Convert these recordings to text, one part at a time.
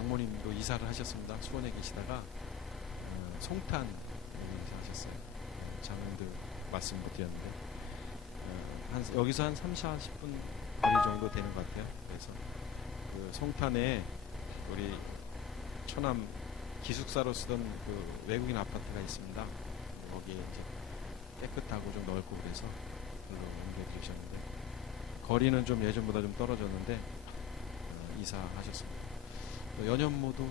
장모님도 이사를 하셨습니다. 수원에 계시다가 송탄 이사하셨어요. 장로님들 말씀 못 드렸는데 여기서 한 30-40분 거리 정도 되는 것 같아요. 그래서 그 송탄에 우리 처남 기숙사로 쓰던 그 외국인 아파트가 있습니다. 거기에 이제 깨끗하고 좀 넓고 그래서 별로 옮겨주셨는데 거리는 좀 예전보다 좀 떨어졌는데 이사하셨습니다. 또 연년모도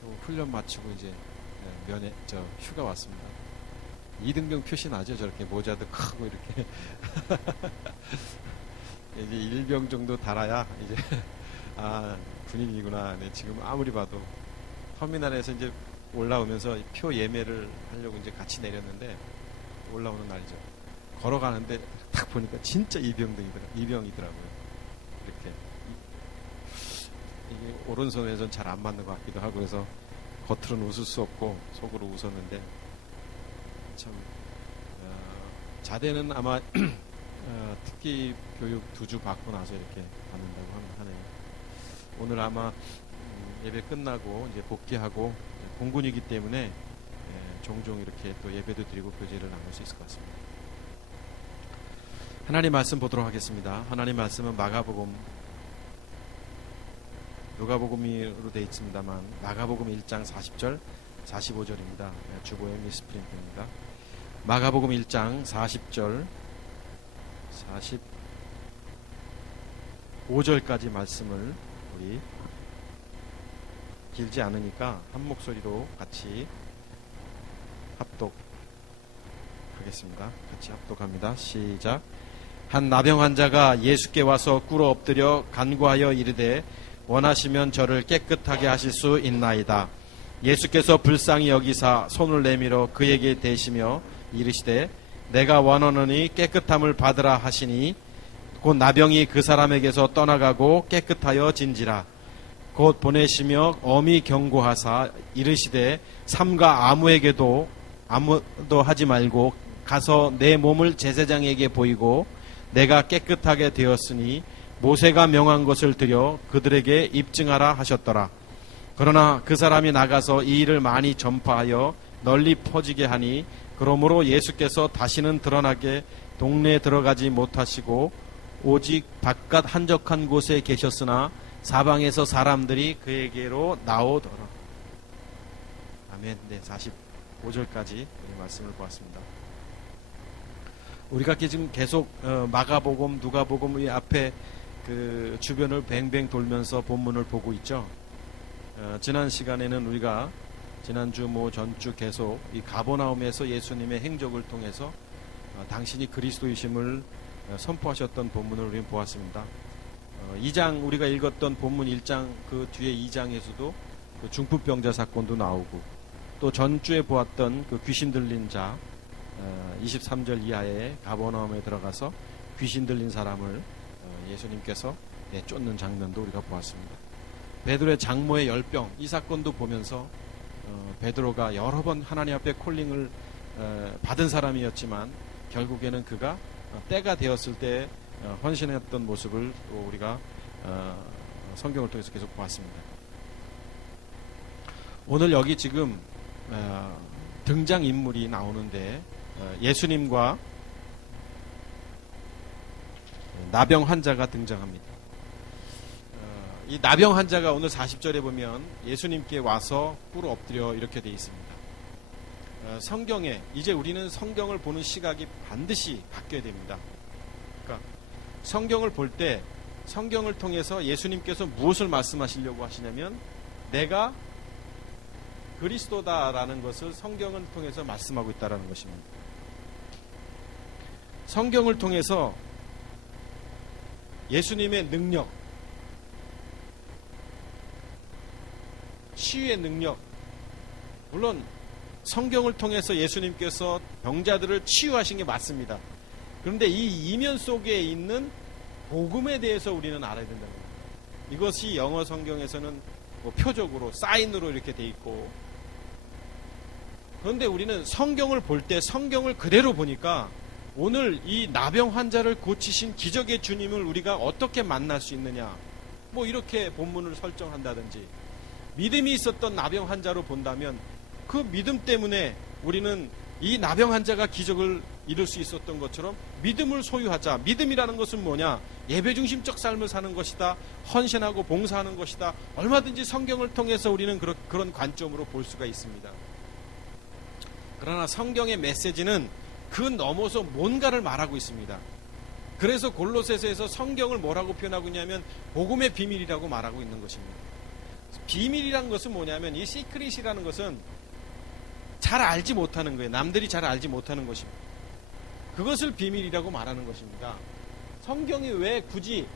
또 훈련 마치고 이제 휴가 왔습니다. 2등병 표시 나죠. 저렇게 모자도 크고 이렇게 이제 1병 정도 달아야 이제 군인이구나. 네, 지금 아무리 봐도 터미널에서 이제 올라오면서 표 예매를 하려고 이제 같이 내렸는데 올라오는 날이죠. 걸어가는데 딱 보니까 진짜 이병이더라고요. 이렇게 이게 오른손에선 잘 안 맞는 것 같기도 하고 그래서 겉으로는 웃을 수 없고 속으로 웃었는데 참 자대는 아마 특기 교육 2주 받고 나서 이렇게 받는다고 하네요. 오늘 아마 예배 끝나고 이제 복귀하고 공군이기 때문에 종종 이렇게 또 예배도 드리고 교제를 나눌 수 있을 것 같습니다. 하나님 말씀 보도록 하겠습니다. 하나님 말씀은 누가복음으로 되어 있습니다만 마가복음 1장 40절 45절입니다. 주보의 미스프린트입니다. 마가복음 1장 40절 45절까지 말씀을 우리 길지 않으니까 한 목소리로 같이 합독하겠습니다. 같이 합독합니다. 시작. 한 나병 환자가 예수께 와서 꿇어 엎드려 간구하여 이르되 원하시면 저를 깨끗하게 하실 수 있나이다. 예수께서 불쌍히 여기사 손을 내밀어 그에게 대시며 이르시되 내가 원하노니 깨끗함을 받으라 하시니 곧 나병이 그 사람에게서 떠나가고 깨끗하여 진지라. 곧 보내시며 엄히 경고하사 이르시되 삼가 아무도 하지 말고 가서 내 몸을 제사장에게 보이고 내가 깨끗하게 되었으니 모세가 명한 것을 드려 그들에게 입증하라 하셨더라. 그러나 그 사람이 나가서 이 일을 많이 전파하여 널리 퍼지게 하니 그러므로 예수께서 다시는 드러나게 동네에 들어가지 못하시고 오직 바깥 한적한 곳에 계셨으나 사방에서 사람들이 그에게로 나오더라. 아멘. 네, 45절까지 우리 말씀을 보았습니다. 우리가 지금 계속 마가복음, 누가복음 이 앞에 그 주변을 뱅뱅 돌면서 본문을 보고 있죠. 지난 시간에는 우리가 지난주 전주 계속 이 가버나움에서 예수님의 행적을 통해서 당신이 그리스도이심을 선포하셨던 본문을 우리는 보았습니다. 2장 우리가 읽었던 본문 1장 그 뒤에 2장에서도 그 중풍병자 사건도 나오고 또 전주에 보았던 그 귀신 들린 자 23절 이하에 가버나움에 들어가서 귀신 들린 사람을 예수님께서 쫓는 장면도 우리가 보았습니다. 베드로의 장모의 열병 이 사건도 보면서 베드로가 여러 번 하나님 앞에 콜링을 받은 사람이었지만 결국에는 그가 때가 되었을 때 헌신했던 모습을 또 우리가 성경을 통해서 계속 보았습니다. 오늘 여기 지금 등장인물이 나오는데 예수님과 나병 환자가 등장합니다. 이 나병 환자가 오늘 40절에 보면 예수님께 와서 꿇어 엎드려 이렇게 되어 있습니다. 성경에 이제 우리는 성경을 보는 시각이 반드시 바뀌어야 됩니다. 그러니까 성경을 볼 때 성경을 통해서 예수님께서 무엇을 말씀하시려고 하시냐면 내가 그리스도다라는 것을 성경을 통해서 말씀하고 있다는 것입니다. 성경을 통해서 예수님의 능력, 치유의 능력, 물론 성경을 통해서 예수님께서 병자들을 치유하신 게 맞습니다. 그런데 이 이면 속에 있는 복음에 대해서 우리는 알아야 된다는 겁니다. 이것이 영어 성경에서는 표적으로 사인으로 이렇게 돼 있고, 그런데 우리는 성경을 볼 때 성경을 그대로 보니까 오늘 이 나병 환자를 고치신 기적의 주님을 우리가 어떻게 만날 수 있느냐, 이렇게 본문을 설정한다든지, 믿음이 있었던 나병 환자로 본다면 그 믿음 때문에 우리는 이 나병 환자가 기적을 이룰 수 있었던 것처럼 믿음을 소유하자. 믿음이라는 것은 뭐냐? 예배 중심적 삶을 사는 것이다. 헌신하고 봉사하는 것이다. 얼마든지 성경을 통해서 우리는 그런 관점으로 볼 수가 있습니다. 그러나 성경의 메시지는 그 넘어서 뭔가를 말하고 있습니다. 그래서 골로새서에서 성경을 뭐라고 표현하고 있냐면 복음의 비밀이라고 말하고 있는 것입니다. 비밀이라는 것은 뭐냐면 이 시크릿이라는 것은 잘 알지 못하는 거예요. 남들이 잘 알지 못하는 것입니다. 그것을 비밀이라고 말하는 것입니다. 성경이 왜 굳이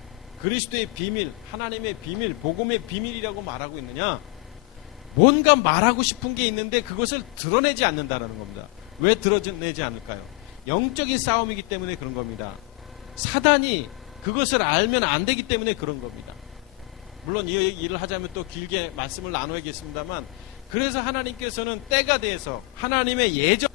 그리스도의 비밀, 하나님의 비밀, 복음의 비밀이라고 말하고 있느냐? 뭔가 말하고 싶은 게 있는데 그것을 드러내지 않는다는 겁니다. 왜 드러내지 않을까요? 영적인 싸움이기 때문에 그런 겁니다. 사단이 그것을 알면 안 되기 때문에 그런 겁니다. 물론 이 일을 하자면 또 길게 말씀을 나눠야겠습니다만, 그래서 하나님께서는 때가 돼서 하나님의 예정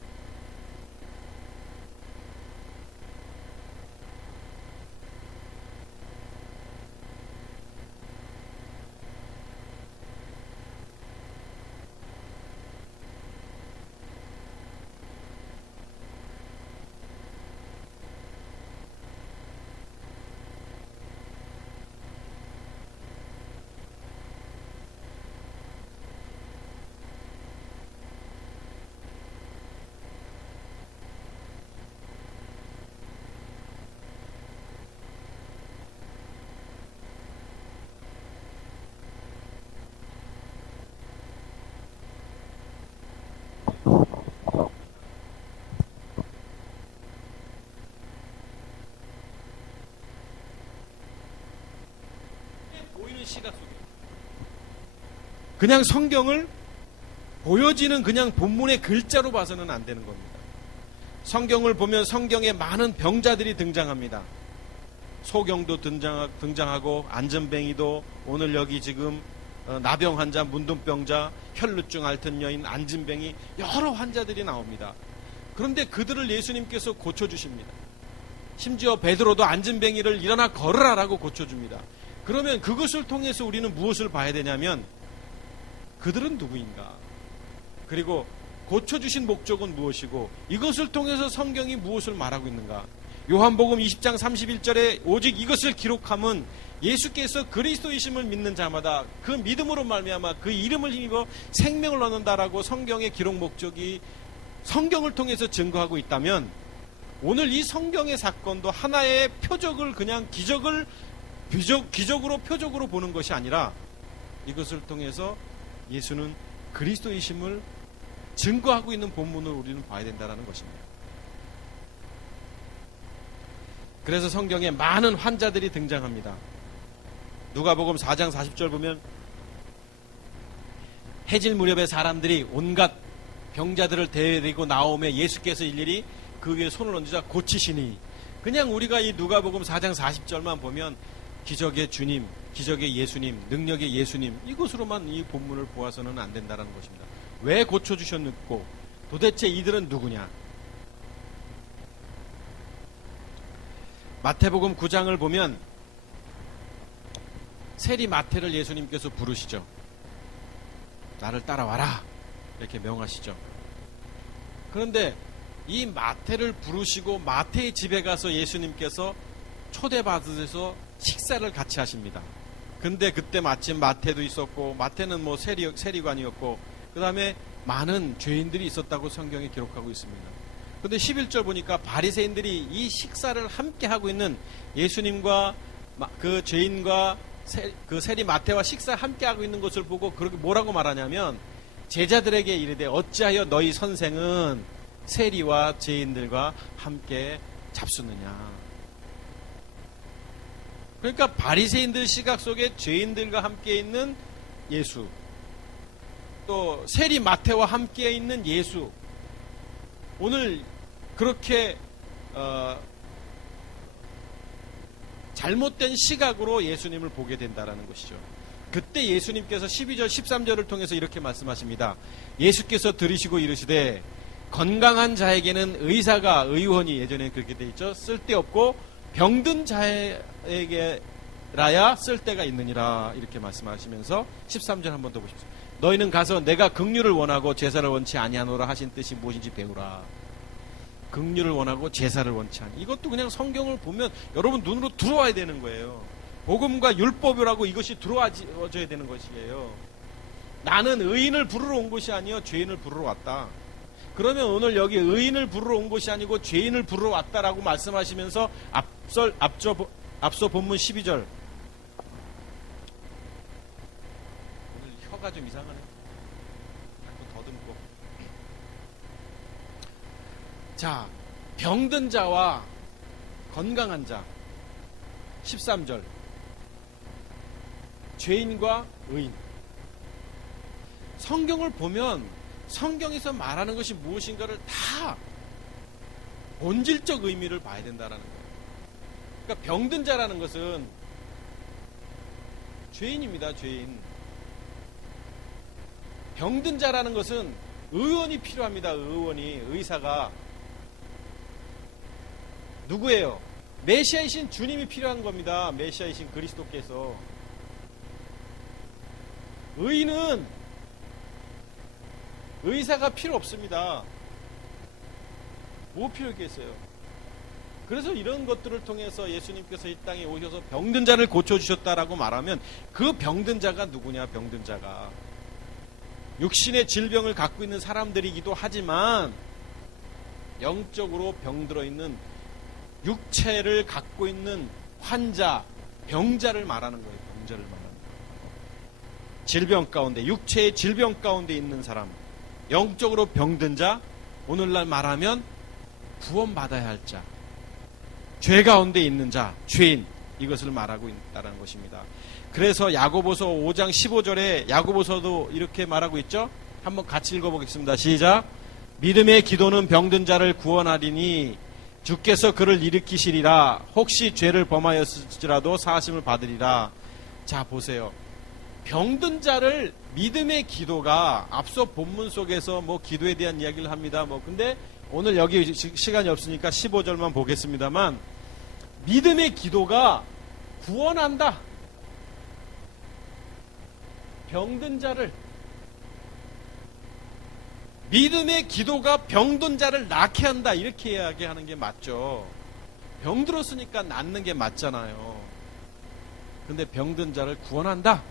시각 속에 그냥 성경을 보여지는 그냥 본문의 글자로 봐서는 안 되는 겁니다. 성경을 보면 성경에 많은 병자들이 등장합니다. 소경도 등장하고 안전뱅이도, 오늘 여기 지금 나병 환자, 문둥병자, 혈루증 앓던 여인, 안진뱅이, 여러 환자들이 나옵니다. 그런데 그들을 예수님께서 고쳐주십니다. 심지어 베드로도 안진뱅이를 일어나 걸으라라고 고쳐줍니다. 그러면 그것을 통해서 우리는 무엇을 봐야 되냐면 그들은 누구인가? 그리고 고쳐주신 목적은 무엇이고 이것을 통해서 성경이 무엇을 말하고 있는가? 요한복음 20장 31절에 오직 이것을 기록함은 예수께서 그리스도이심을 믿는 자마다 그 믿음으로 말미암아 그 이름을 힘입어 생명을 얻는다라고 성경의 기록 목적이 성경을 통해서 증거하고 있다면, 오늘 이 성경의 사건도 하나의 표적을, 그냥 기적으로 표적으로 보는 것이 아니라 이것을 통해서 예수는 그리스도이심을 증거하고 있는 본문을 우리는 봐야 된다는 것입니다. 그래서 성경에 많은 환자들이 등장합니다. 누가복음 4장 40절 보면 해질 무렵에 사람들이 온갖 병자들을 데리고 나오며 예수께서 일일이 그 위에 손을 얹으자 고치시니, 그냥 우리가 이 누가복음 4장 40절만 보면 기적의 주님, 기적의 예수님, 능력의 예수님, 이것으로만 이 본문을 보아서는 안 된다는 것입니다. 왜 고쳐주셨고 도대체 이들은 누구냐? 마태복음 9장을 보면 세리 마태를 예수님께서 부르시죠. 나를 따라와라 이렇게 명하시죠. 그런데 이 마태를 부르시고 마태의 집에 가서 예수님께서 초대받으셔서 식사를 같이 하십니다. 근데 그때 마침 마태도 있었고, 마태는 뭐 세리관이었고, 그 다음에 많은 죄인들이 있었다고 성경에 기록하고 있습니다. 근데 11절 보니까 바리새인들이 이 식사를 함께 하고 있는 예수님과 그 죄인과 그 세리 마태와 식사 함께 하고 있는 것을 보고 그렇게 뭐라고 말하냐면, 제자들에게 이르되 어찌하여 너희 선생은 세리와 죄인들과 함께 잡수느냐. 그러니까 바리새인들 시각 속에 죄인들과 함께 있는 예수, 또 세리 마태와 함께 있는 예수, 오늘 그렇게 잘못된 시각으로 예수님을 보게 된다는 것이죠. 그때 예수님께서 12절 13절을 통해서 이렇게 말씀하십니다. 예수께서 들으시고 이르시되 건강한 자에게는 의사가, 의원이 예전에 그렇게 돼 있죠, 쓸데없고 병든 자에게 라야 쓸데가 있느니라 이렇게 말씀하시면서 13절 한번 더 보십시오. 너희는 가서 내가 긍휼을 원하고 제사를 원치 아니하노라 하신 뜻이 무엇인지 배우라. 긍휼을 원하고 제사를 원치 아니. 이것도 그냥 성경을 보면 여러분 눈으로 들어와야 되는 거예요. 복음과 율법이라고 이것이 들어와줘야 되는 것이에요. 나는 의인을 부르러 온 것이 아니요 죄인을 부르러 왔다. 그러면 오늘 여기 의인을 부르러 온 것이 아니고 죄인을 부르러 왔다라고 말씀하시면서 앞서 본문 12절. 오늘 혀가 좀 이상하네. 자꾸 더듬고. 자, 병든 자와 건강한 자. 13절. 죄인과 의인. 성경을 보면 성경에서 말하는 것이 무엇인가를 다 본질적 의미를 봐야 된다는 거예요. 그러니까 병든 자라는 것은 죄인입니다. 죄인. 병든 자라는 것은 의원이 필요합니다. 의원이. 의사가 누구예요? 메시아이신 주님이 필요한 겁니다. 메시아이신 그리스도께서. 의인은 의사가 필요 없습니다. 뭐 필요 있겠어요? 그래서 이런 것들을 통해서 예수님께서 이 땅에 오셔서 병든 자를 고쳐주셨다라고 말하면 그 병든 자가 누구냐? 병든 자가 육신의 질병을 갖고 있는 사람들이기도 하지만 영적으로 병들어 있는 육체를 갖고 있는 환자, 병자를 말하는 거예요. 병자를 말하는 거예요. 질병 가운데, 육체의 질병 가운데 있는 사람, 영적으로 병든 자, 오늘날 말하면 구원받아야 할 자, 죄 가운데 있는 자, 죄인, 이것을 말하고 있다는 것입니다. 그래서 야고보서 5장 15절에 야고보서도 이렇게 말하고 있죠. 한번 같이 읽어보겠습니다. 시작. 믿음의 기도는 병든 자를 구원하리니 주께서 그를 일으키시리라. 혹시 죄를 범하였을지라도 사하심을 받으리라. 자, 보세요. 병든 자를 믿음의 기도가 앞서 본문 속에서 뭐 기도에 대한 이야기를 합니다. 근데 오늘 여기 시간이 없으니까 15절만 보겠습니다만 믿음의 기도가 구원한다. 병든 자를 믿음의 기도가 병든 자를 낫게 한다. 이렇게 이야기하는 게 맞죠. 병들었으니까 낫는 게 맞잖아요. 근데 병든 자를 구원한다.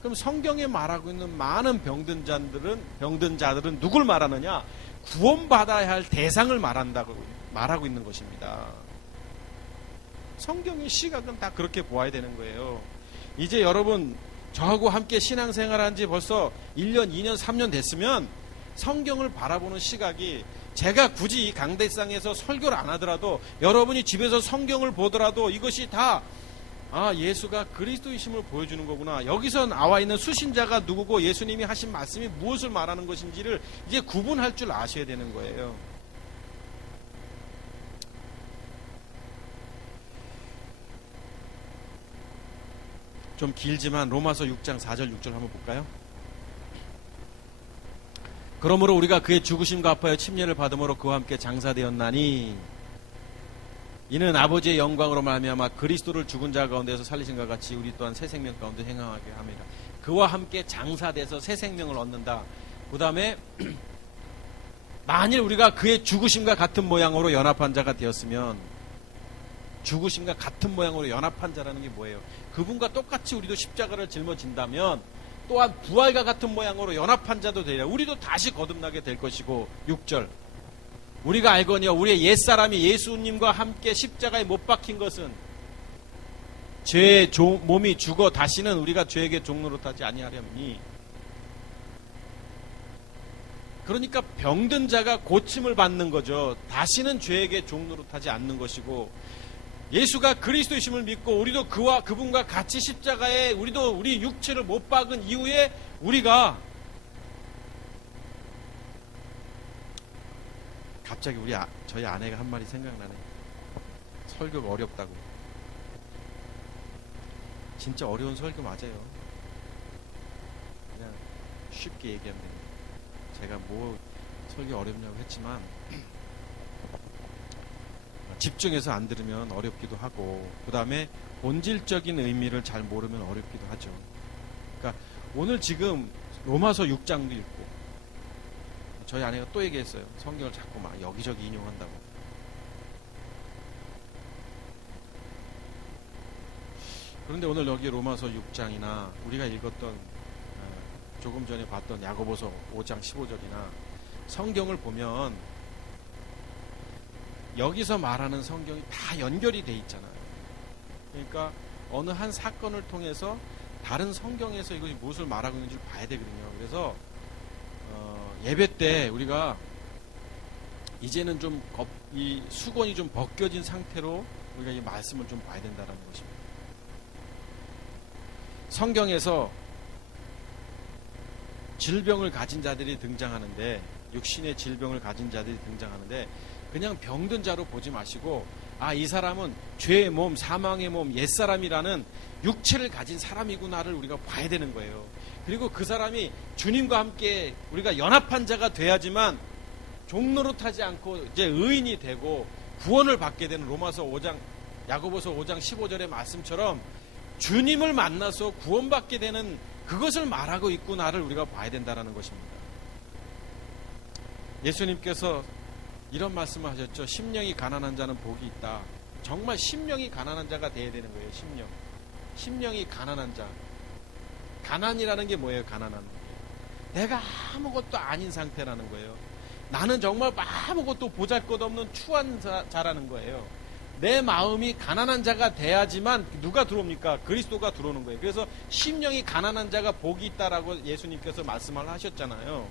그럼 성경에 말하고 있는 많은 병든 자들은 누굴 말하느냐? 구원받아야 할 대상을 말하고 있는 것입니다. 성경의 시각은 다 그렇게 보아야 되는 거예요. 이제 여러분 저하고 함께 신앙생활한 지 벌써 1년, 2년, 3년 됐으면 성경을 바라보는 시각이 제가 굳이 이 강대상에서 설교를 안 하더라도 여러분이 집에서 성경을 보더라도 이것이 다 예수가 그리스도이심을 보여주는 거구나. 여기서 나와 있는 수신자가 누구고 예수님이 하신 말씀이 무엇을 말하는 것인지를 이제 구분할 줄 아셔야 되는 거예요. 좀 길지만 로마서 6장 4절 6절 한번 볼까요? 그러므로 우리가 그의 죽으심과 합하여 침례를 받음으로 그와 함께 장사되었나니 이는 아버지의 영광으로 말미암아 그리스도를 죽은 자 가운데서 살리신 것 같이 우리 또한 새 생명 가운데 행하게 합니다. 그와 함께 장사돼서 새 생명을 얻는다. 그 다음에 만일 우리가 그의 죽으심과 같은 모양으로 연합한 자가 되었으면, 죽으심과 같은 모양으로 연합한 자라는 게 뭐예요? 그분과 똑같이 우리도 십자가를 짊어진다면 또한 부활과 같은 모양으로 연합한 자도 되리라. 우리도 다시 거듭나게 될 것이고. 6절 우리가 알거니와 우리의 옛사람이 예수님과 함께 십자가에 못 박힌 것은 죄의 몸이 죽어 다시는 우리가 죄에게 종노릇하지 아니하려니. 그러니까 병든 자가 고침을 받는 거죠. 다시는 죄에게 종노릇하지 않는 것이고, 예수가 그리스도이심을 믿고 우리도 그분과 같이 십자가에 우리도 우리 육체를 못 박은 이후에 우리가 갑자기 저희 아내가 한 말이 생각나네. 설교가 어렵다고. 진짜 어려운 설교 맞아요. 그냥 쉽게 얘기하면 됩니다. 제가 뭐 설교 어렵냐고 했지만 집중해서 안 들으면 어렵기도 하고, 그 다음에 본질적인 의미를 잘 모르면 어렵기도 하죠. 그러니까 오늘 지금 로마서 6장도 읽고, 저희 아내가 또 얘기했어요. 성경을 자꾸 막 여기저기 인용한다고. 그런데 오늘 여기 로마서 6장이나 우리가 읽었던 조금 전에 봤던 야고보서 5장 15절이나 성경을 보면 여기서 말하는 성경이 다 연결이 돼 있잖아요. 그러니까 어느 한 사건을 통해서 다른 성경에서 이것이 무엇을 말하고 있는지를 봐야 되거든요. 그래서 예배 때 우리가 이제는 좀 이 수건이 좀 벗겨진 상태로 우리가 이 말씀을 좀 봐야 된다는 것입니다. 성경에서 질병을 가진 자들이 등장하는데, 육신의 질병을 가진 자들이 등장하는데 그냥 병든 자로 보지 마시고, 이 사람은 죄의 몸, 사망의 몸, 옛사람이라는 육체를 가진 사람이구나를 우리가 봐야 되는 거예요. 그리고 그 사람이 주님과 함께 우리가 연합한 자가 돼야지만 종노릇하지 않고 이제 의인이 되고 구원을 받게 되는 로마서 5장, 야고보서 5장 15절의 말씀처럼 주님을 만나서 구원받게 되는 그것을 말하고 있구나를 우리가 봐야 된다는 것입니다. 예수님께서 이런 말씀을 하셨죠. 심령이 가난한 자는 복이 있다. 정말 심령이 가난한 자가 돼야 되는 거예요. 심령이 가난한 자. 가난이라는 게 뭐예요? 가난한 게. 내가 아무것도 아닌 상태라는 거예요. 나는 정말 아무것도 보잘것없는 추한 자라는 거예요. 내 마음이 가난한 자가 돼야지만 누가 들어옵니까? 그리스도가 들어오는 거예요. 그래서 심령이 가난한 자가 복이 있다라고 예수님께서 말씀을 하셨잖아요.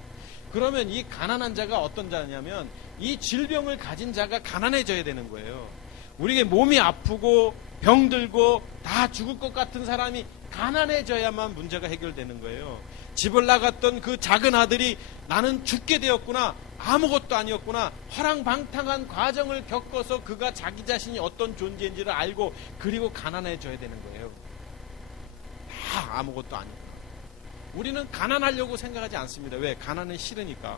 그러면 이 가난한 자가 어떤 자냐면 이 질병을 가진 자가 가난해져야 되는 거예요. 우리의 몸이 아프고 병들고 다 죽을 것 같은 사람이 가난해져야만 문제가 해결되는 거예요. 집을 나갔던 그 작은 아들이 나는 죽게 되었구나, 아무것도 아니었구나, 화랑방탕한 과정을 겪어서 그가 자기 자신이 어떤 존재인지를 알고 그리고 가난해져야 되는 거예요. 다 아무것도 아니구나. 우리는 가난하려고 생각하지 않습니다. 왜? 가난은 싫으니까.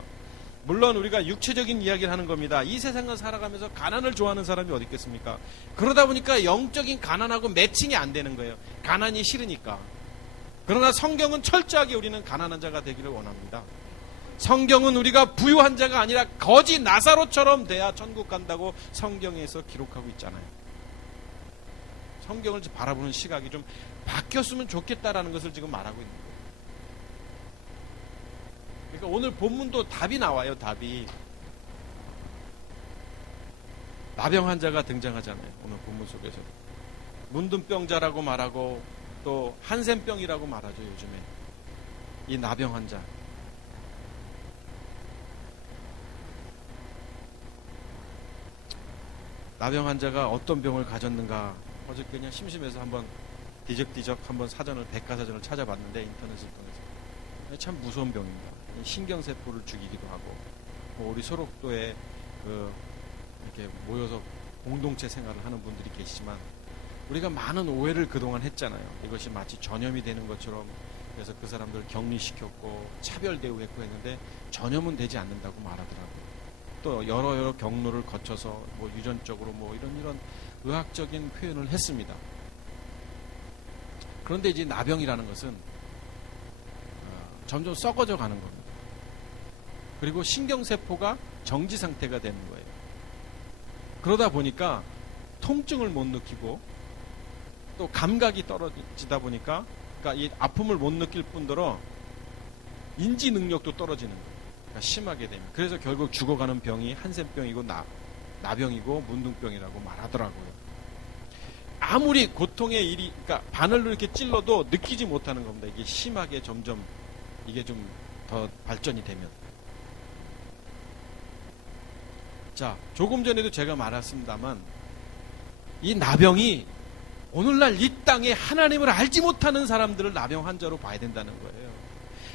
물론 우리가 육체적인 이야기를 하는 겁니다. 이 세상을 살아가면서 가난을 좋아하는 사람이 어디 있겠습니까? 그러다 보니까 영적인 가난하고 매칭이 안 되는 거예요. 가난이 싫으니까. 그러나 성경은 철저하게 우리는 가난한 자가 되기를 원합니다. 성경은 우리가 부유한 자가 아니라 거지 나사로처럼 돼야 천국 간다고 성경에서 기록하고 있잖아요. 성경을 바라보는 시각이 좀 바뀌었으면 좋겠다라는 것을 지금 말하고 있는 거예요. 그러니까 오늘 본문도 답이 나와요. 답이. 나병 환자가 등장하잖아요. 오늘 본문 속에서. 문둥병자라고 말하고 또 한센병이라고 말하죠. 요즘에. 이 나병 환자. 나병 환자가 어떤 병을 가졌는가. 어저께 그냥 심심해서 한번 뒤적뒤적 한번 백과사전을 찾아봤는데, 인터넷을 통해서. 참 무서운 병입니다. 신경세포를 죽이기도 하고, 우리 소록도에 이렇게 모여서 공동체 생활을 하는 분들이 계시지만, 우리가 많은 오해를 그동안 했잖아요. 이것이 마치 전염이 되는 것처럼. 그래서 그 사람들 격리시켰고 차별 대우했고 했는데 전염은 되지 않는다고 말하더라고요. 또 여러 경로를 거쳐서 유전적으로 이런 의학적인 표현을 했습니다. 그런데 이제 나병이라는 것은 점점 썩어져 가는 겁니다. 그리고 신경세포가 정지 상태가 되는 거예요. 그러다 보니까 통증을 못 느끼고 또 감각이 떨어지다 보니까, 그러니까 이 아픔을 못 느낄 뿐더러 인지 능력도 떨어지는 거예요. 그러니까 심하게 되면. 그래서 결국 죽어가는 병이 한센병이고 나병이고 문둥병이라고 말하더라고요. 아무리 고통의 일이, 그러니까 바늘로 이렇게 찔러도 느끼지 못하는 겁니다. 이게 심하게 점점 이게 좀 더 발전이 되면. 자, 조금 전에도 제가 말했습니다만 이 나병이 오늘날 이 땅에 하나님을 알지 못하는 사람들을 나병 환자로 봐야 된다는 거예요.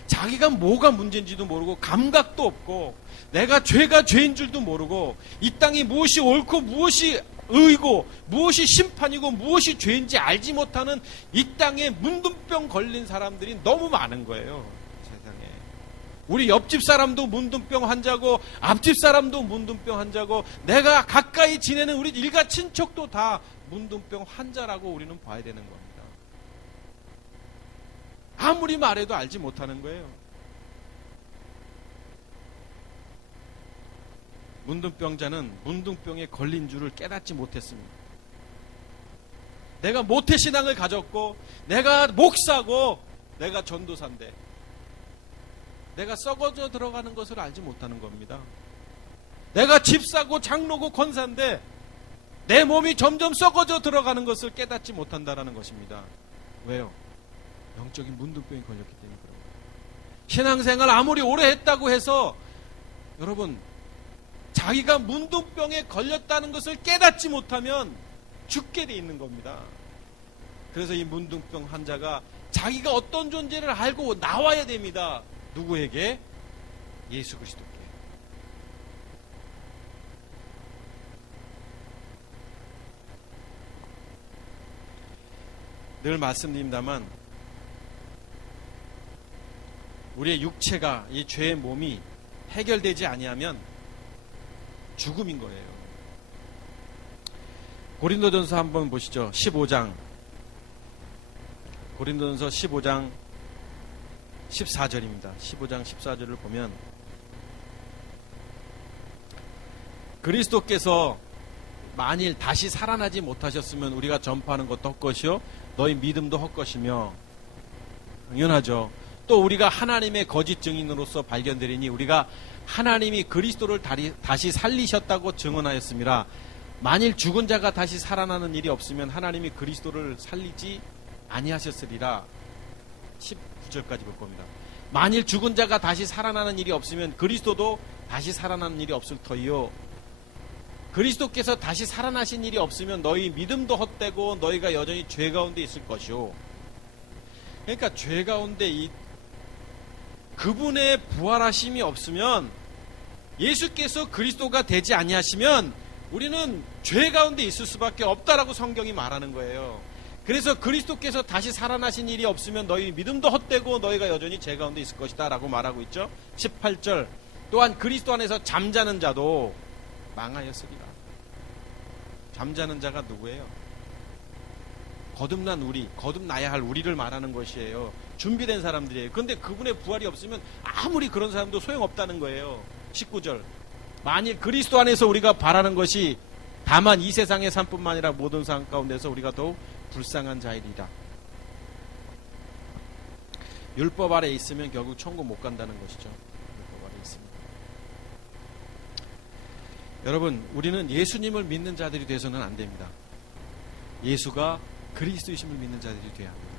자기가 뭐가 문제인지도 모르고 감각도 없고 내가 죄가 죄인 줄도 모르고 이 땅이 무엇이 옳고 무엇이 의고 무엇이 심판이고 무엇이 죄인지 알지 못하는 이 땅에 문둥병 걸린 사람들이 너무 많은 거예요. 세상에. 우리 옆집 사람도 문둥병 환자고 앞집 사람도 문둥병 환자고 내가 가까이 지내는 우리 일가 친척도 다 문둥병 환자라고 우리는 봐야 되는 겁니다. 아무리 말해도 알지 못하는 거예요. 문둥병자는 문둥병에 걸린 줄을 깨닫지 못했습니다. 내가 모태신앙을 가졌고 내가 목사고 내가 전도사인데 내가 썩어져 들어가는 것을 알지 못하는 겁니다. 내가 집사고 장로고 권사인데 내 몸이 점점 썩어져 들어가는 것을 깨닫지 못한다는 것입니다. 왜요? 영적인 문둥병이 걸렸기 때문에 그런 거예요. 신앙생활 아무리 오래 했다고 해서 여러분 자기가 문둥병에 걸렸다는 것을 깨닫지 못하면 죽게 돼 있는 겁니다. 그래서 이 문둥병 환자가 자기가 어떤 존재를 알고 나와야 됩니다. 누구에게? 예수 그리스도께. 늘 말씀드립니다만 우리의 육체가 이 죄의 몸이 해결되지 아니하면 죽음인 거예요. 고린도전서 한번 보시죠. 15장. 고린도전서 15장 14절입니다. 15장 14절을 보면 그리스도께서 만일 다시 살아나지 못하셨으면 우리가 전파하는 것도 헛것이요 너희 믿음도 헛것이며 당연하죠. 또 우리가 하나님의 거짓 증인으로서 발견되리니 우리가 하나님이 그리스도를 다시 살리셨다고 증언하였습니다. 만일 죽은 자가 다시 살아나는 일이 없으면 하나님이 그리스도를 살리지 아니하셨으리라. 19절까지 볼 겁니다. 만일 죽은 자가 다시 살아나는 일이 없으면 그리스도도 다시 살아나는 일이 없을 터이요. 그리스도께서 다시 살아나신 일이 없으면 너희 믿음도 헛되고 너희가 여전히 죄 가운데 있을 것이요. 그러니까 죄 가운데 그분의 부활하심이 없으면 예수께서 그리스도가 되지 아니하시면 우리는 죄 가운데 있을 수밖에 없다라고 성경이 말하는 거예요. 그래서 그리스도께서 다시 살아나신 일이 없으면 너희 믿음도 헛되고 너희가 여전히 죄 가운데 있을 것이다 라고 말하고 있죠. 18절 또한 그리스도 안에서 잠자는 자도 망하였으리라. 잠자는 자가 누구예요? 거듭난 우리, 거듭나야 할 우리를 말하는 것이에요. 준비된 사람들이에요. 그런데 그분의 부활이 없으면 아무리 그런 사람도 소용없다는 거예요. 19절 만일 그리스도 안에서 우리가 바라는 것이 다만 이 세상의 삶뿐만 아니라 모든 삶 가운데서 우리가 더욱 불쌍한 자이리라. 율법 아래 있으면 결국 천국 못 간다는 것이죠. 율법 아래 있으면. 여러분 우리는 예수님을 믿는 자들이 돼서는 안 됩니다. 예수가 그리스도이심을 믿는 자들이 돼야 합니다.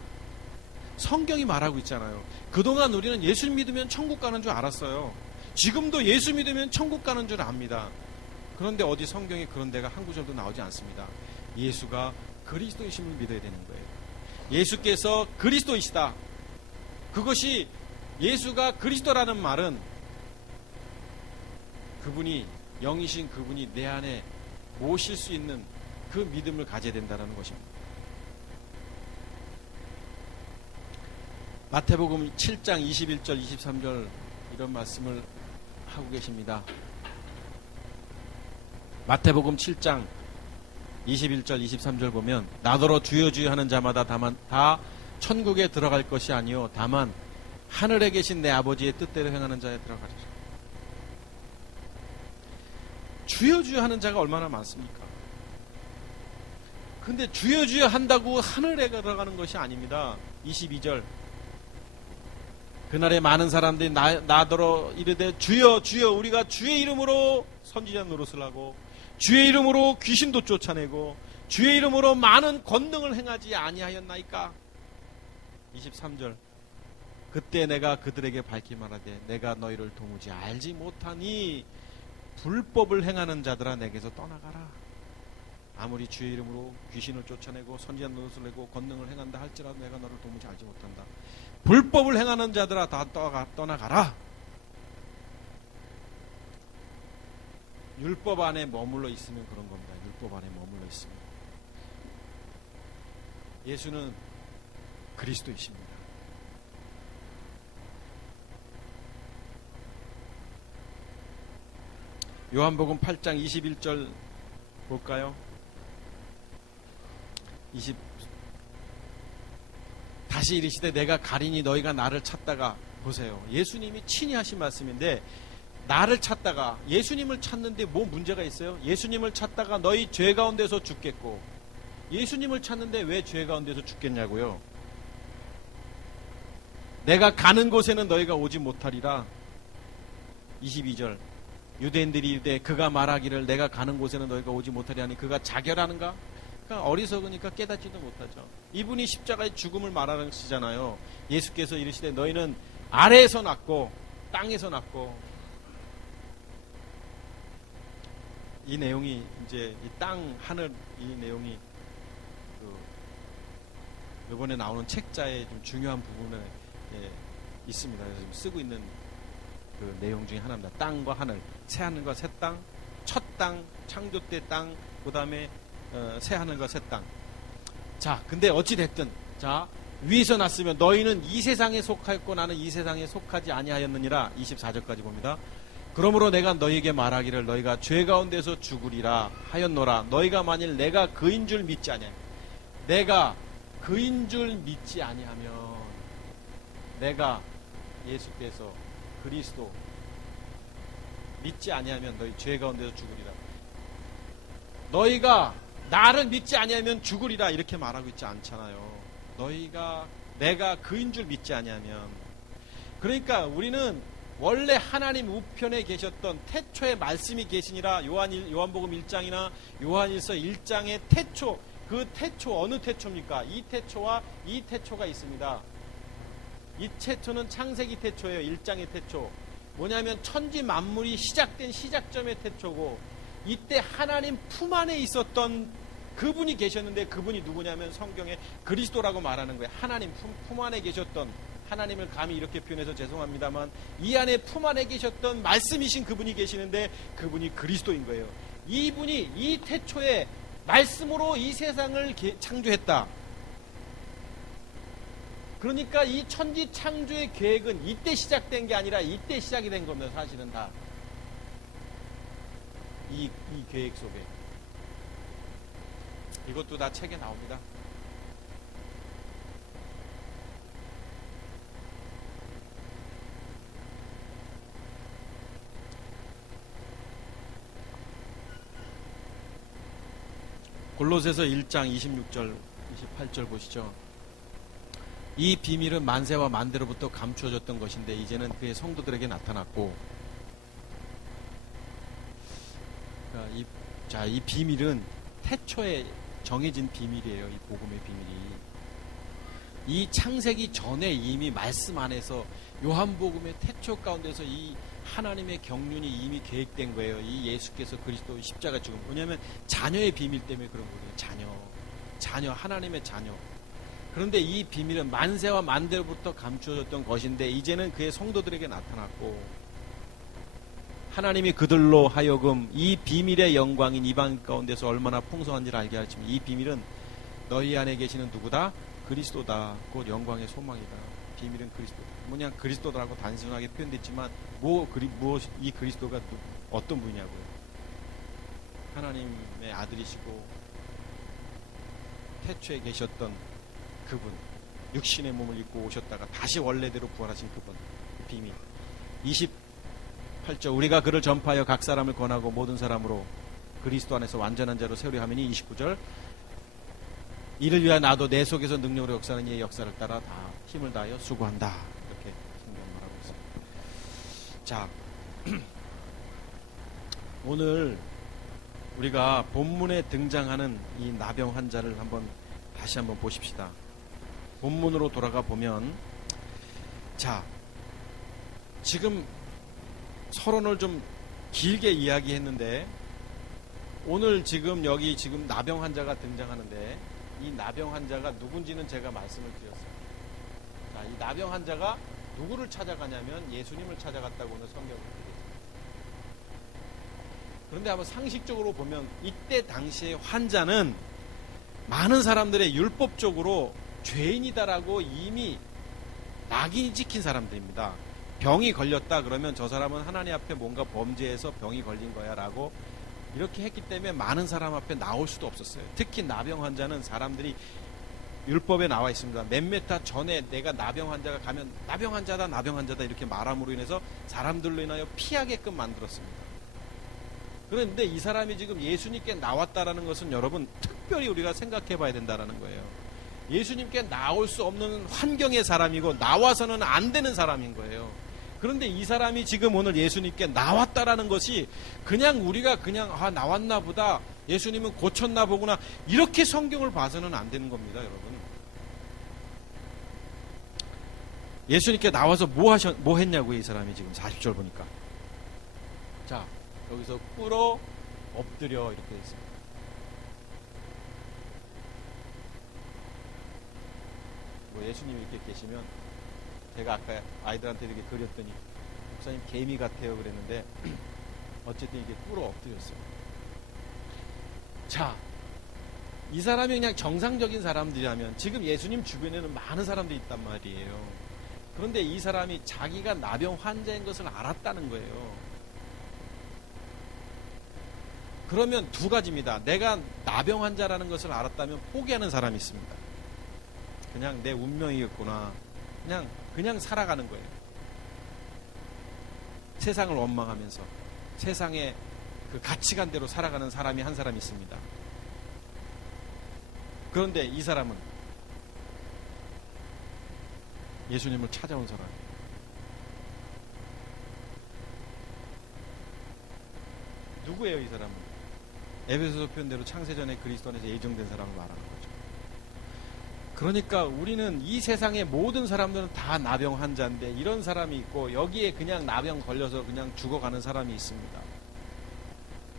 성경이 말하고 있잖아요. 그동안 우리는 예수 믿으면 천국 가는 줄 알았어요. 지금도 예수 믿으면 천국 가는 줄 압니다. 그런데 어디 성경에 그런 데가 한 구절도 나오지 않습니다. 예수가 그리스도이심을 믿어야 되는 거예요. 예수께서 그리스도이시다. 그것이 예수가 그리스도라는 말은 그분이 영이신 그분이 내 안에 모실 수 있는 그 믿음을 가져야 된다는 것입니다. 마태복음 7장 21절 23절 이런 말씀을 하고 계십니다. 마태복음 7장 21절 23절 보면 나더러 주여 주여 하는 자마다 다만 다 천국에 들어갈 것이 아니요 다만 하늘에 계신 내 아버지의 뜻대로 행하는 자에 들어가리라. 주여 주여 하는 자가 얼마나 많습니까? 근데 주여 주여 한다고 하늘에 들어가는 것이 아닙니다. 22절 그날에 많은 사람들이 나더러 이르되 주여 주여 우리가 주의 이름으로 선지자 노릇을 하고 주의 이름으로 귀신도 쫓아내고 주의 이름으로 많은 권능을 행하지 아니하였나이까. 23절 그때 내가 그들에게 밝히 말하되 내가 너희를 도무지 알지 못하니 불법을 행하는 자들아 내게서 떠나가라. 아무리 주의 이름으로 귀신을 쫓아내고 선지자 노릇을 내고 권능을 행한다 할지라도 내가 너를 도무지 알지 못한다. 불법을 행하는 자들아 다 떠나가라. 율법 안에 머물러 있으면 그런 겁니다. 율법 안에 머물러 있으면. 예수는 그리스도이십니다. 요한복음 8장 21절 볼까요? 다시 이르시되 내가 가리니 너희가 나를 찾다가, 보세요. 예수님이 친히 하신 말씀인데, 나를 찾다가, 예수님을 찾는데 뭐 문제가 있어요? 예수님을 찾다가 너희 죄 가운데서 죽겠고, 예수님을 찾는데 왜 죄 가운데서 죽겠냐고요? 내가 가는 곳에는 너희가 오지 못하리라. 22절 유대인들이 이르되 그가 말하기를 내가 가는 곳에는 너희가 오지 못하리 하니 그가 자결하는가? 그러니까 어리석으니까 깨닫지도 못하죠. 이분이 십자가의 죽음을 말하시잖아요. 예수께서 이르시되 너희는 아래에서 났고 땅에서 났고, 이 내용이 이제 이 땅, 하늘, 이 내용이 이번에 나오는 책자의 좀 중요한 부분에 있습니다. 그래서 지금 쓰고 있는 그 내용 중에 하나입니다. 땅과 하늘, 새 하늘과 새 땅, 첫 땅, 창조 때 땅, 그 다음에 새 하늘과 새 땅. 자, 근데 어찌 됐든, 자, 위에서 났으면 너희는 이 세상에 속하였고 나는 이 세상에 속하지 아니하였느니라. 24절까지 봅니다. 그러므로 내가 너희에게 말하기를 너희가 죄 가운데서 죽으리라 하였노라. 너희가 만일 내가 그인 줄 믿지 아니하면, 내가 그인 줄 믿지 아니하면, 내가 예수께서 그리스도 믿지 아니하면 너희 죄 가운데서 죽으리라. 너희가 나를 믿지 아니하면 죽으리라 이렇게 말하고 있지 않잖아요. 내가 그인 줄 믿지 아니하면. 그러니까 우리는 원래 하나님 우편에 계셨던 태초의 말씀이 계시니라. 요한복음 1장이나 요한일서 1장의 태초, 그 태초 어느 태초입니까? 이 태초와 이 태초가 있습니다. 이 태초는 창세기 태초예요. 1장의 태초. 뭐냐면 천지 만물이 시작된 시작점의 태초고, 이때 하나님 품 안에 있었던 그분이 계셨는데, 그분이 누구냐면 성경에 그리스도라고 말하는 거예요. 하나님 품 안에 계셨던, 하나님을 감히 이렇게 표현해서 죄송합니다만 이 안에 품 안에 계셨던 말씀이신 그분이 계시는데, 그분이 그리스도인 거예요. 이분이 이 태초에 말씀으로 이 세상을 창조했다. 그러니까 이 천지 창조의 계획은 이때 시작된 게 아니라 이때 시작이 된 겁니다. 사실은 다 이 계획 속에. 이것도 다 책에 나옵니다. 골로새서 1장 26절 28절 보시죠. 이 비밀은 만세와 만대로부터 감추어졌던 것인데 이제는 그의 성도들에게 나타났고, 그러니까 이 비밀은 태초에 정해진 비밀이에요. 이 복음의 비밀이. 이 창세기 전에 이미 말씀 안에서 요한복음의 태초 가운데서 이 하나님의 경륜이 이미 계획된 거예요. 이 예수께서 그리스도 십자가 죽음. 왜냐하면 자녀의 비밀 때문에 그런 거예요. 자녀, 하나님의 자녀. 그런데 이 비밀은 만세와 만대로부터 감추어졌던 것인데 이제는 그의 성도들에게 나타났고, 하나님이 그들로 하여금 이 비밀의 영광인 이방 가운데서 얼마나 풍성한지를 알게 하시면, 이 비밀은 너희 안에 계시는 누구다? 그리스도다. 곧 영광의 소망이다. 비밀은 그리스도다. 뭐냐, 그리스도라고 단순하게 표현됐지만 이 그리스도가 어떤 분이냐고요. 하나님의 아들이시고 태초에 계셨던 그분, 육신의 몸을 입고 오셨다가 다시 원래대로 부활하신 그분, 비밀. 28절 우리가 그를 전파하여 각 사람을 권하고 모든 사람으로 그리스도 안에서 완전한 자로 세우려 하매니, 29절 이를 위하여 나도 내 속에서 능력으로 역사하는 이의 역사를 따라 다 힘을 다하여 수고한다. 이렇게 성경 말하고 있습니다. 자, 오늘 우리가 본문에 등장하는 이 나병 환자를 다시 한번 보십시다. 본문으로 돌아가 보면, 자, 지금 서론을 좀 길게 이야기했는데, 오늘 여기 나병 환자가 등장하는데, 이 나병 환자가 누군지는 제가 말씀을 드렸어요. 자, 이 나병 환자가 누구를 찾아가냐면 예수님을 찾아갔다고 오늘 성경을 드렸습니다. 그런데 한번 상식적으로 보면 이때 당시의 환자는 많은 사람들의 율법적으로 죄인이다라고 이미 낙인이 찍힌 사람들입니다. 병이 걸렸다 그러면 저 사람은 하나님 앞에 뭔가 범죄해서 병이 걸린 거야 라고 이렇게 했기 때문에 많은 사람 앞에 나올 수도 없었어요. 특히 나병 환자는 사람들이 율법에 나와 있습니다. 몇몇 타 전에 내가 나병 환자가 가면 나병 환자다 이렇게 말함으로 인해서 사람들로 인하여 피하게끔 만들었습니다. 그런데 이 사람이 지금 예수님께 나왔다라는 것은 여러분 특별히 우리가 생각해 봐야 된다라는 거예요. 예수님께 나올 수 없는 환경의 사람이고 나와서는 안 되는 사람인 거예요. 그런데 이 사람이 지금 오늘 예수님께 나왔다라는 것이 그냥 우리가 그냥 나왔나 보다, 예수님은 고쳤나 보구나, 이렇게 성경을 봐서는 안 되는 겁니다, 여러분. 예수님께 나와서 뭐 했냐고요, 이 사람이 지금 40절 보니까. 자, 여기서 꿇어 엎드려 이렇게 돼 있습니다. 뭐 예수님이 이렇게 계시면 제가 아까 아이들한테 이렇게 그렸더니 목사님 개미 같아요 그랬는데 어쨌든 이게 꿇어 엎드렸어요. 자, 이 사람이 그냥 정상적인 사람들이라면 지금 예수님 주변에는 많은 사람들이 있단 말이에요. 그런데 이 사람이 자기가 나병 환자인 것을 알았다는 거예요. 그러면 두 가지입니다. 내가 나병 환자라는 것을 알았다면 포기하는 사람이 있습니다. 그냥 내 운명이겠구나. 그냥 살아가는 거예요. 세상을 원망하면서 세상의 그 가치관대로 살아가는 사람이 한 사람이 있습니다. 그런데 이 사람은 예수님을 찾아온 사람이에요. 누구예요, 이 사람은? 에베소서 표현대로 창세전에 그리스도 안에서 예정된 사람을 말하는 거죠. 그러니까 우리는 이 세상의 모든 사람들은 다 나병 환자인데 이런 사람이 있고 여기에 그냥 나병 걸려서 그냥 죽어가는 사람이 있습니다.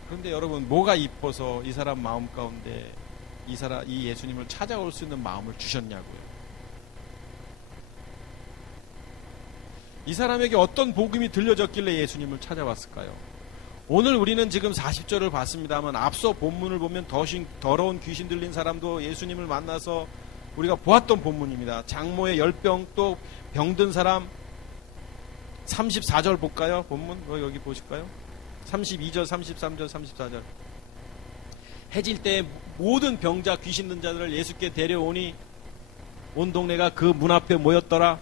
그런데 여러분, 뭐가 이뻐서 이 사람 마음 가운데 이 예수님을 찾아올 수 있는 마음을 주셨냐고요. 이 사람에게 어떤 복음이 들려졌길래 예수님을 찾아왔을까요? 오늘 우리는 지금 40절을 봤습니다만 앞서 본문을 보면 더러운 귀신 들린 사람도 예수님을 만나서 우리가 보았던 본문입니다. 장모의 열병, 또 병든 사람. 34절 볼까요? 본문 여기 보실까요? 32절, 33절, 34절. 해질 때 모든 병자, 귀신 든 자들을 예수께 데려오니 온 동네가 그 문 앞에 모였더라.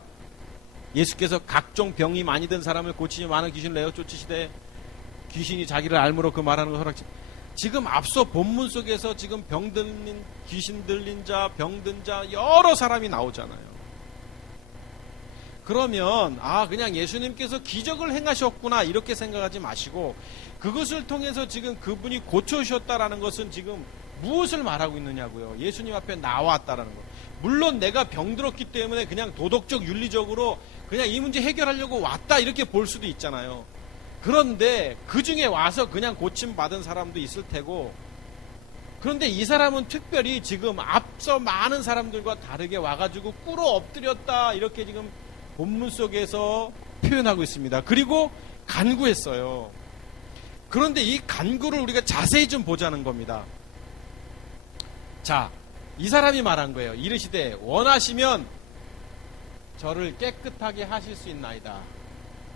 예수께서 각종 병이 많이 든 사람을 고치니 많은 귀신을 내어 쫓으시되 귀신이 자기를 알므로 그 말하는 걸 허락지. 지금 앞서 본문 속에서 지금 귀신 들린 자, 병든 자 여러 사람이 나오잖아요. 그러면 그냥 예수님께서 기적을 행하셨구나 이렇게 생각하지 마시고 그것을 통해서 지금 그분이 고쳐주셨다라는 것은 지금 무엇을 말하고 있느냐고요. 예수님 앞에 나왔다라는 거. 물론 내가 병들었기 때문에 그냥 도덕적 윤리적으로 그냥 이 문제 해결하려고 왔다 이렇게 볼 수도 있잖아요. 그런데 그 중에 와서 그냥 고침받은 사람도 있을 테고, 그런데 이 사람은 특별히 지금 앞서 많은 사람들과 다르게 와가지고 꿇어 엎드렸다 이렇게 지금 본문 속에서 표현하고 있습니다. 그리고 간구했어요. 그런데 이 간구를 우리가 자세히 좀 보자는 겁니다. 자, 이 사람이 말한 거예요. 이르시되 원하시면 저를 깨끗하게 하실 수 있나이다.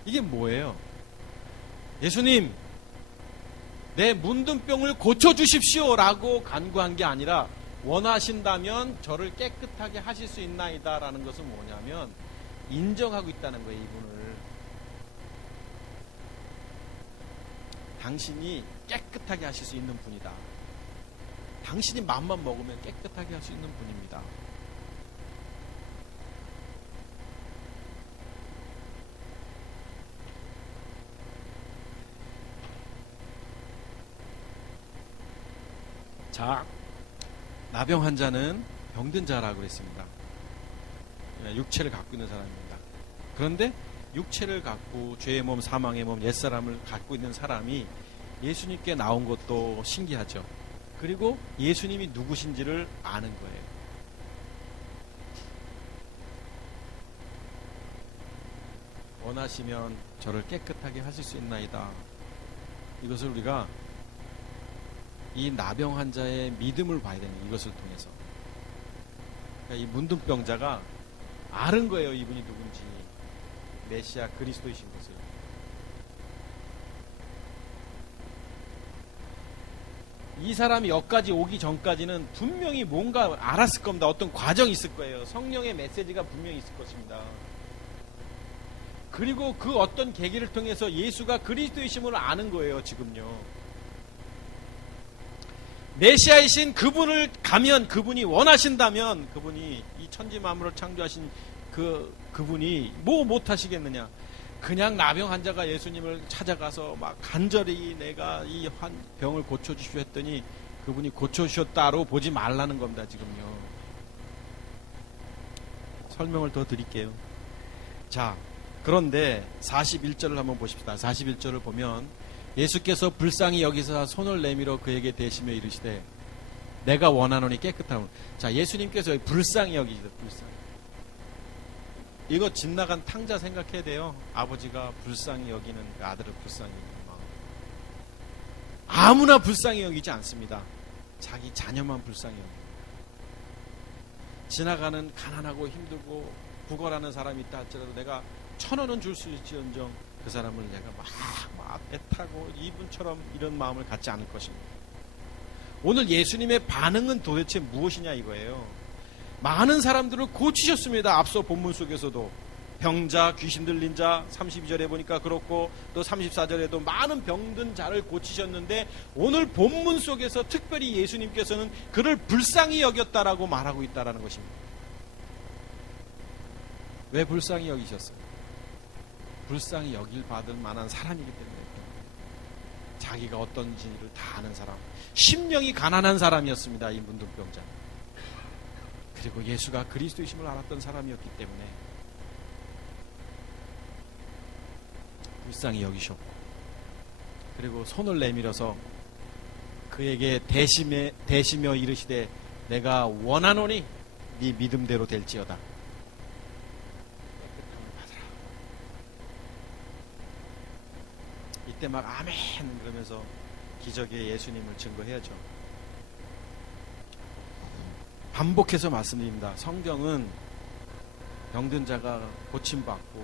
이게 뭐예요? 예수님, 내 문둥병을 고쳐주십시오 라고 간구한 게 아니라 원하신다면 저를 깨끗하게 하실 수 있나이다 라는 것은 뭐냐면 인정하고 있다는 거예요. 이분을 당신이 깨끗하게 하실 수 있는 분이다. 당신이 마음만 먹으면 깨끗하게 할 수 있는 분입니다. 자, 나병 환자는 병든 자라고 그랬습니다. 육체를 갖고 있는 사람입니다. 그런데 육체를 갖고 죄의 몸, 사망의 몸, 옛사람을 갖고 있는 사람이 예수님께 나온 것도 신기하죠. 그리고 예수님이 누구신지를 아는 거예요. 원하시면 저를 깨끗하게 하실 수 있나이다. 이것을 우리가 이 나병 환자의 믿음을 봐야 되는 이것을 통해서. 그러니까 이 문둥병자가 아는 거예요. 이분이 누군지. 메시아 그리스도이신 것을. 이 사람이 여기까지 오기 전까지는 분명히 뭔가 알았을 겁니다. 어떤 과정이 있을 거예요. 성령의 메시지가 분명히 있을 것입니다. 그리고 그 어떤 계기를 통해서 예수가 그리스도이심을 아는 거예요. 지금요. 메시아이신 그분을 가면, 그분이 원하신다면, 그분이 이 천지 만물을 창조하신 그분이 뭐 못하시겠느냐. 그냥 나병 환자가 예수님을 찾아가서 막 간절히 내가 이 병을 고쳐주시오 했더니 그분이 고쳐주셨다로 보지 말라는 겁니다. 지금요. 설명을 더 드릴게요. 자, 그런데 41절을 한번 보십시다. 41절을 보면 예수께서 불쌍히 여기서 손을 내밀어 그에게 대시며 이르시되 내가 원하노니 깨끗함을. 자, 예수님께서 불쌍히 여기시다. 불쌍히. 이거 집 나간 탕자 생각해야 돼요. 아버지가 불쌍히 여기는 그 아들을 불쌍히 여기는 마음. 아무나 불쌍히 여기지 않습니다. 자기 자녀만 불쌍히 여기는. 지나가는 가난하고 힘들고 구걸하는 사람이 있다 할지라도 내가 1,000원은 줄 수 있지언정 그 사람을 내가 막 애타고 이분처럼 이런 마음을 갖지 않을 것입니다. 오늘 예수님의 반응은 도대체 무엇이냐 이거예요. 많은 사람들을 고치셨습니다. 앞서 본문 속에서도 병자, 귀신 들린 자 32절에 보니까 그렇고 또 34절에도 많은 병든 자를 고치셨는데 오늘 본문 속에서 특별히 예수님께서는 그를 불쌍히 여겼다라고 말하고 있다라는 것입니다. 왜 불쌍히 여기셨어요? 불쌍히 여길 받을 만한 사람이기 때문에. 자기가 어떤지를 다 아는 사람, 심령이 가난한 사람이었습니다. 이 문둥병자. 그리고 예수가 그리스도이심을 알았던 사람이었기 때문에 불쌍히 여기셨고, 그리고 손을 내밀어서 그에게 대시며 이르시되 내가 원하노니 네 믿음대로 될지어다. 깨끗함을 받으라. 이때 막 아멘 그러면서 기적의 예수님을 증거해야죠. 반복해서 말씀드립니다. 성경은 병든 자가 고침받고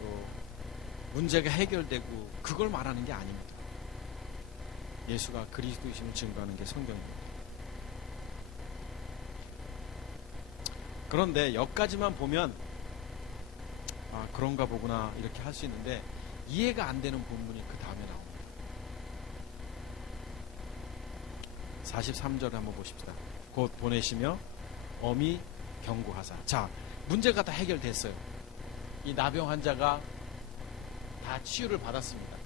또 문제가 해결되고 그걸 말하는 게 아닙니다. 예수가 그리스도이심을 증거하는 게 성경입니다. 그런데 여기까지만 보면 아 그런가 보구나 이렇게 할 수 있는데 이해가 안 되는 본문이 그 다음에 나옵니다. 43절 한번 보십시다. 곧 보내시며 엄히 경고하사. 자, 문제가 다 해결됐어요. 이 나병 환자가 다 치유를 받았습니다.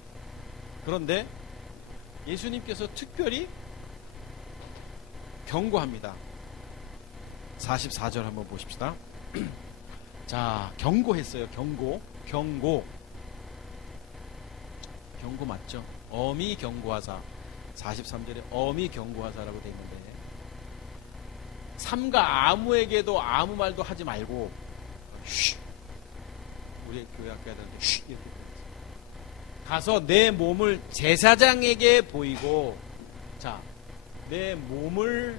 그런데 예수님께서 특별히 경고합니다. 44절 한번 보십시다. 자, 경고했어요. 경고 맞죠? 엄히 경고하사. 43절에 엄히 경고하사라고 되어 있는데 삼가 아무에게도 아무 말도 하지 말고 쉬. 우리 교회 학교 애들한테 쉬 이렇게 가서 내 몸을 제사장에게 보이고. 자, 내 몸을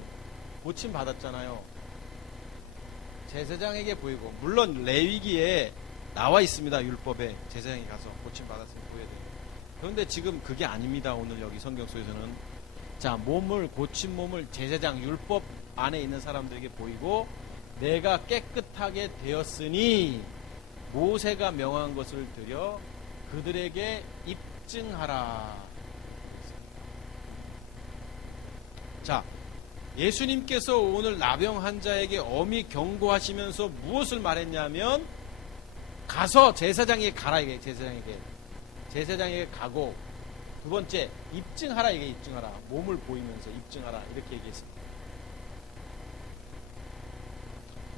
고침 받았잖아요. 제사장에게 보이고. 물론 레위기에 나와 있습니다. 율법에 제사장이 가서 고침 받았으면 보여야 돼요. 그런데 지금 그게 아닙니다. 오늘 여기 성경 속에서는 자, 고친 몸을 제사장 율법 안에 있는 사람들에게 보이고 내가 깨끗하게 되었으니 모세가 명한 것을 드려 그들에게 입증하라. 자, 예수님께서 오늘 나병 환자에게 엄히 경고하시면서 무엇을 말했냐면 가서 제사장에게 가라. 이게 제사장에게 가고 두 번째 입증하라. 이게 입증하라. 몸을 보이면서 입증하라. 이렇게 얘기했습니다.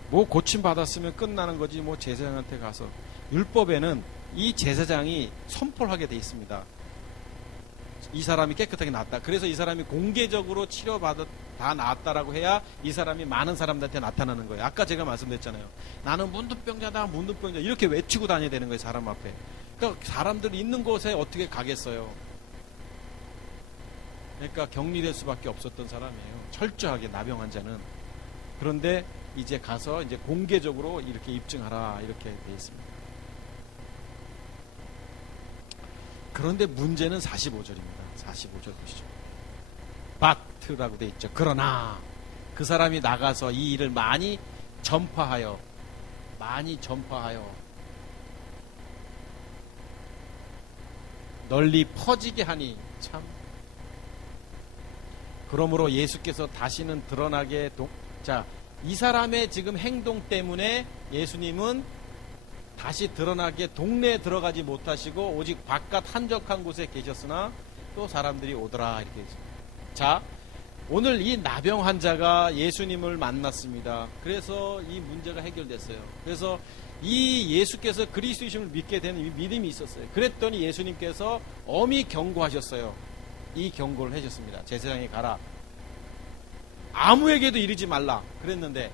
뭐 고침 받았으면 끝나는 거지 뭐 제사장한테 가서. 율법에는 이 제사장이 선포를 하게 돼 있습니다. 이 사람이 깨끗하게 나았다. 그래서 이 사람이 공개적으로 치료받아 다 나았다라고 해야 이 사람이 많은 사람들한테 나타나는 거예요. 아까 제가 말씀드렸잖아요. 나는 문둥병자다 문둥병자 이렇게 외치고 다녀야 되는 거예요. 사람 앞에. 그러니까 사람들이 있는 곳에 어떻게 가겠어요. 그러니까 격리될 수밖에 없었던 사람이에요. 철저하게 나병 환자는. 그런데 이제 가서 이제 공개적으로 이렇게 입증하라 이렇게 돼 있습니다. 그런데 문제는 45절입니다. 45절 보시죠. But라고 돼 있죠. 그러나 그 사람이 나가서 이 일을 많이 전파하여 널리 퍼지게 하니 참. 그러므로 예수께서 다시는 드러나게 이 사람의 지금 행동 때문에 예수님은 다시 드러나게 동네에 들어가지 못하시고 오직 바깥 한적한 곳에 계셨으나 또 사람들이 오더라 이렇게 했습니다. 자, 오늘 이 나병 환자가 예수님을 만났습니다. 그래서 이 문제가 해결됐어요. 그래서 이 예수께서 그리스도이심을 믿게 되는 이 믿음이 있었어요. 그랬더니 예수님께서 엄히 경고하셨어요. 이 경고를 해줬습니다. 제사장에 가라. 아무에게도 이르지 말라. 그랬는데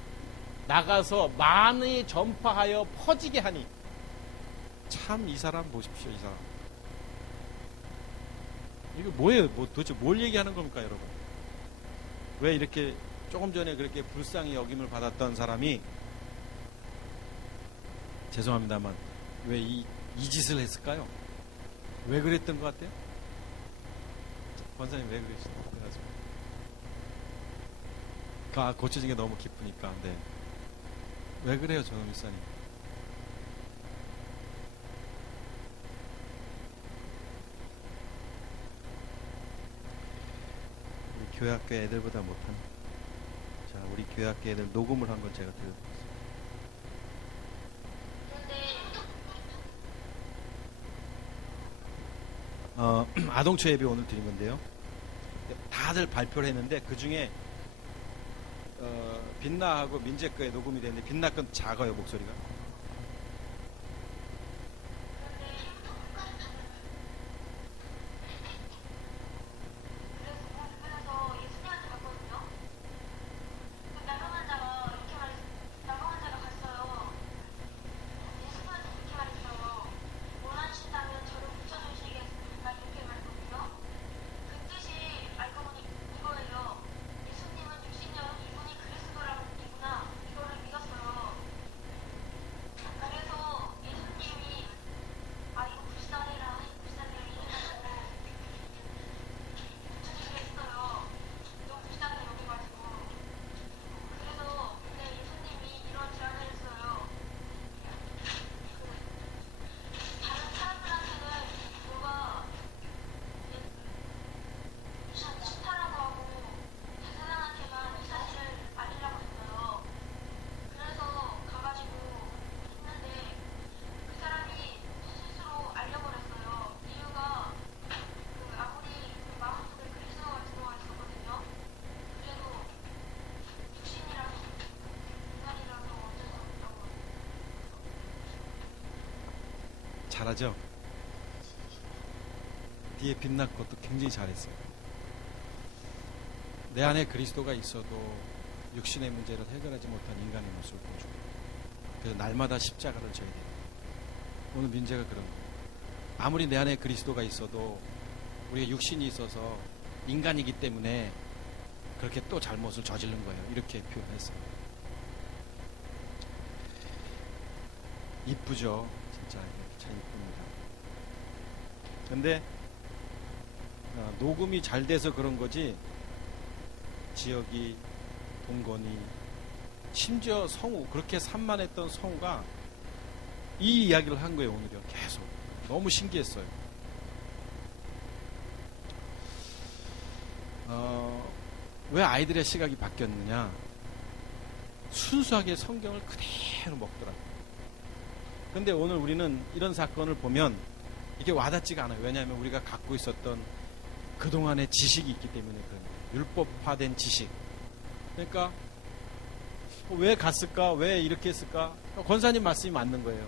나가서 많이 전파하여 퍼지게 하니 참 이 사람 보십시오. 이 사람. 이거 뭐예요? 도대체 뭘 얘기하는 겁니까, 여러분? 왜 이렇게 조금 전에 그렇게 불쌍히 여김을 받았던 사람이 죄송합니다만 왜 이 짓을 했을까요? 왜 그랬던 것 같아요? 권사님 왜 그러시나요? 고쳐진 게 너무 기쁘니까. 네. 왜 그래요, 저는 목사님? 우리 교회학교 애들보다 못한. 자, 우리 교회학교 애들 녹음을 한 건 제가 들어보겠습니다. 아동처 예배 오늘 드린 건데요. 다들 발표를 했는데 그 중에 빛나하고 민재 거에 녹음이 되는데 빛나 건 작아요, 목소리가. 잘하죠? 뒤에 빛난 것도 굉장히 잘했어요. 내 안에 그리스도가 있어도 육신의 문제를 해결하지 못한 인간의 모습을 보여주고, 그래서 날마다 십자가를 져야 돼요. 오늘 민재가 그런 거예요. 아무리 내 안에 그리스도가 있어도 우리가 육신이 있어서 인간이기 때문에 그렇게 또 잘못을 저지른 거예요. 이렇게 표현했어요. 이쁘죠? 진짜 참 이쁩니다. 근데 녹음이 잘 돼서 그런 거지, 지역이, 동건이, 심지어 성우, 그렇게 산만했던 성우가 이 이야기를 한 거예요. 오늘요. 계속. 너무 신기했어요. 왜 아이들의 시각이 바뀌었느냐? 순수하게 성경을 그대로 먹더라고요. 근데 오늘 우리는 이런 사건을 보면 이게 와닿지가 않아요. 왜냐하면 우리가 갖고 있었던 그동안의 지식이 있기 때문에 그런 거예요. 율법화된 지식. 그러니까 왜 갔을까? 왜 이렇게 했을까? 권사님 말씀이 맞는 거예요.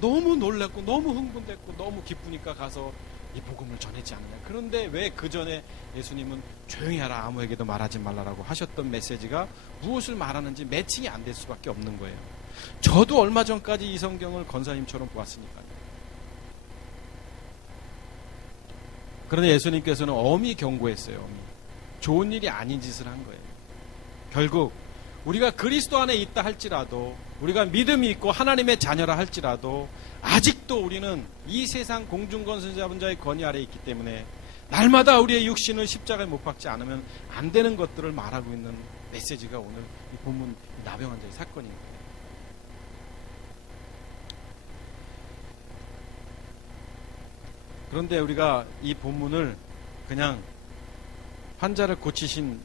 너무 놀랐고 너무 흥분됐고 너무 기쁘니까 가서 이 복음을 전했지 않느냐. 그런데 왜 그 전에 예수님은 조용히 하라, 아무에게도 말하지 말라라고 하셨던 메시지가 무엇을 말하는지 매칭이 안 될 수밖에 없는 거예요. 저도 얼마 전까지 이 성경을 권사님처럼 보았으니까요. 그런데 예수님께서는 엄히 경고했어요. 엄히. 좋은 일이 아닌 짓을 한 거예요. 결국 우리가 그리스도 안에 있다 할지라도 우리가 믿음이 있고 하나님의 자녀라 할지라도 아직도 우리는 이 세상 공중권세 잡은 자의 권위 아래에 있기 때문에 날마다 우리의 육신을 십자가에 못 박지 않으면 안 되는 것들을 말하고 있는 메시지가 오늘 이 본문 나병 환자의 사건입니다. 그런데 우리가 이 본문을 그냥 환자를 고치신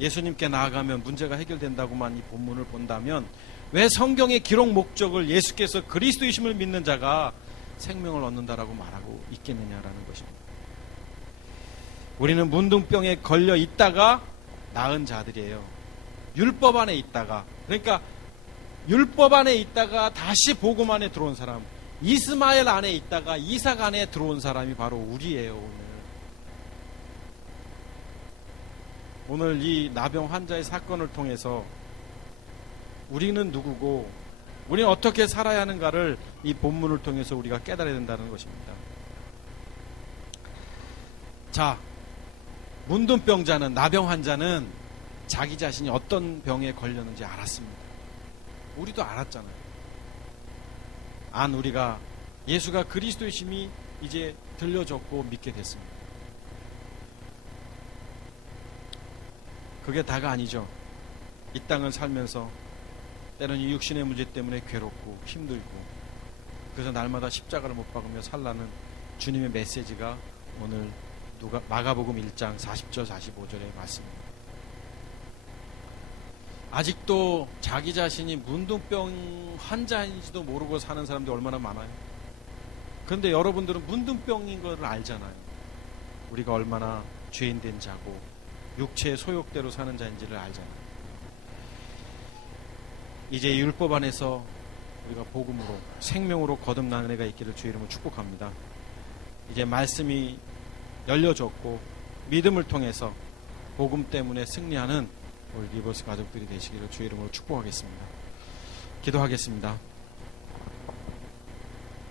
예수님께 나아가면 문제가 해결된다고만 이 본문을 본다면 왜 성경의 기록 목적을 예수께서 그리스도이심을 믿는 자가 생명을 얻는다라고 말하고 있겠느냐라는 것입니다. 우리는 문둥병에 걸려 있다가 나은 자들이에요. 율법 안에 있다가, 그러니까 율법 안에 있다가 다시 복음 안에 들어온 사람, 이스마엘 안에 있다가 이삭 안에 들어온 사람이 바로 우리예요. 오늘 이 나병 환자의 사건을 통해서 우리는 누구고 우리는 어떻게 살아야 하는가를 이 본문을 통해서 우리가 깨달아야 된다는 것입니다. 자, 문둥병자는, 나병 환자는 자기 자신이 어떤 병에 걸렸는지 알았습니다. 우리도 알았잖아요. 우리가 예수가 그리스도이심이 이제 들려졌고 믿게 됐습니다. 그게 다가 아니죠. 이 땅을 살면서 때로는 이 육신의 문제 때문에 괴롭고 힘들고, 그래서 날마다 십자가를 못 박으며 살라는 주님의 메시지가 오늘 마가복음 1장 40절 45절의 말씀입니다. 아직도 자기 자신이 문둥병 환자인지도 모르고 사는 사람들이 얼마나 많아요. 그런데 여러분들은 문둥병인 걸 알잖아요. 우리가 얼마나 죄인된 자고 육체의 소욕대로 사는 자인지를 알잖아요. 이제 율법 안에서 우리가 복음으로 생명으로 거듭나는 애가 있기를 주의 이름으로 축복합니다. 이제 말씀이 열려졌고 믿음을 통해서 복음 때문에 승리하는 우리 리버스 가족들이 되시기를 주의 이름으로 축복하겠습니다. 기도하겠습니다.